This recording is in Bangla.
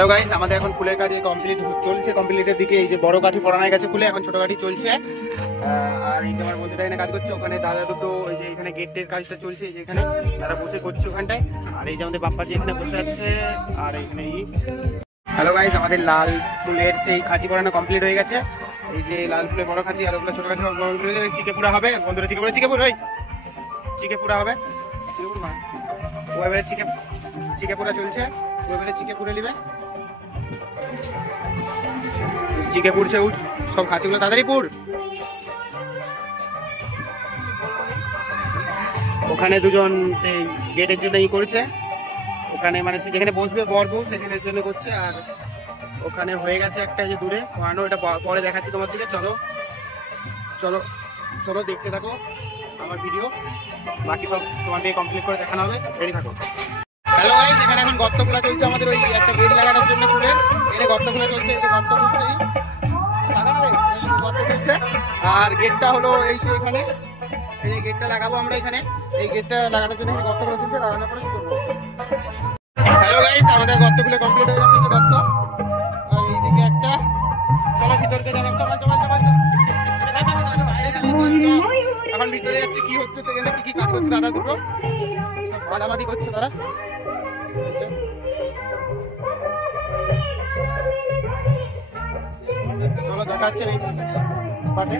হ্যালো গাইস, আমাদের এখন ফুলের কাজ কমপ্লিট চলছে, কমপ্লিটের দিকে। এই যে বড় কাঠি পড়ানো গেছে ফুলে, এখন ছোট কাঠি চলছে। আর এই যে আমার বন্ধুরা এখানে কাজ করছে, ওখানে দাদা দুটো এই যে এখানে গেটের কাজটা চলছে, এই যে এখানে তারা বসে করছে ওখানটায়। আর এই যে আমাদের বাপ্পাজি এখানে বসে আছে। আর এখানে হ্যালো গাইস, আমাদের লাল ফুলের সেই খাঁচি পড়ানো কমপ্লিট হয়ে গেছে। এই যে লাল ফুলের বড় খাঁচি আর ওগুলো ছোট খাঁচি চিকে পুরা হবে বন্ধুরা। চিকে পুরা হবে। ও এবারে চিকে পুরা চলছে, ও এবারে চিকে পুরে নিবে। চিকে পুড়ছে, সব খাঁচিগুলো তাড়াতাড়ি পুর। ওখানে দুজন সেই গেটের জন্য করছে, ওখানে মানে সে যেখানে বসবে বর বউ সেখানের জন্য করছে। আর ওখানে হয়ে গেছে একটা যে দূরে পড়ানো, এটা পরে দেখাচ্ছি তোমার দিকে। চলো চলো চলো দেখতে থাকো আমার ভিডিও, বাকি সব তোমাদের কমপ্লিট করে দেখানো হবে। রেডি থাকো। হ্যালো গাইস, এখানে এখন গর্ত খোলা চলছে আমাদের ওই একটা গেট লাগানোর জন্য ফুলের। এখানে গর্ত খোলা চলছে, এই যে গর্ত খুলছে, গর্ত খুলছে। আর গেটটা হলো এই যে এখানে, এই গেটটা লাগাবো আমরা এখানে। এই গেটটা লাগানোর জন্য গর্ত খোলা চলছে, লাগানোর পরে কি করবো। হ্যালো গাইস, আমাদের গর্ত খুলে কমপ্লিট হয়ে গেছে, যে গর্ত। আর এইদিকে একটা, চলো ভিতরকে দেখাবো। এখন ভিতরে যাচ্ছে, কি হচ্ছে সেখানে, কি কাজ করছে দাদা দুটো, সব মাঝামাঝি করছে তারা। চলো দেখাচ্ছে নেক্সট পার্টে।